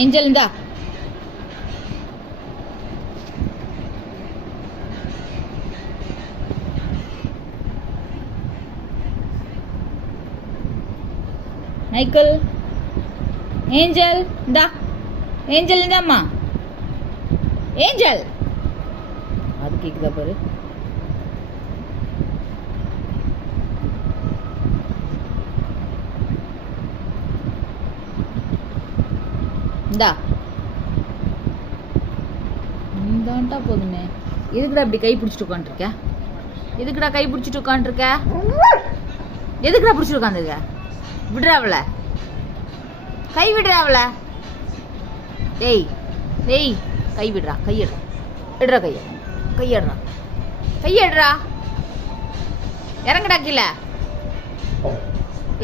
Angel இந்தா. Michael, angel இந்தா. Angel இந்தாம்மா. ஏஞ்சல் அது கேக்குதா பாரு. இந்தா. இந்தாண்டா போதுமே. எதுக்குடா இப்படி கை பிடிச்சிட்டு உட்காந்துருக்க? எதுக்குடா கை பிடிச்சிட்டு உட்காந்துருக்க? எதுக்குடா பிடிச்சிட்டு உட்காந்துருக்க? விடுறாவல, கை விடுறாவல. டேய் டேய், கை விடுறா, கையிடுறா, விடுறா, கையிடுறா, கையிடுறா. இறங்குடா கீழே,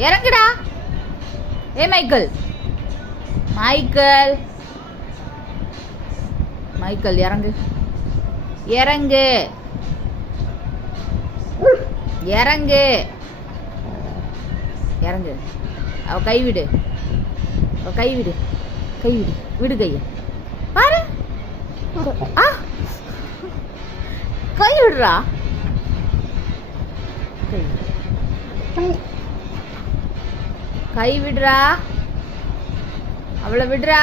இறங்குடா. ஏ மைக்கேல், மைக்கேல், மைக்கேல் இறங்கு, இறங்கு, இறங்கு, இறங்கு. அவ கை விடு, அவ கை விடு, கை விடு, விடு கைய பாரு. கை விடுறா, கை விடுறா, அவளை விடுறா.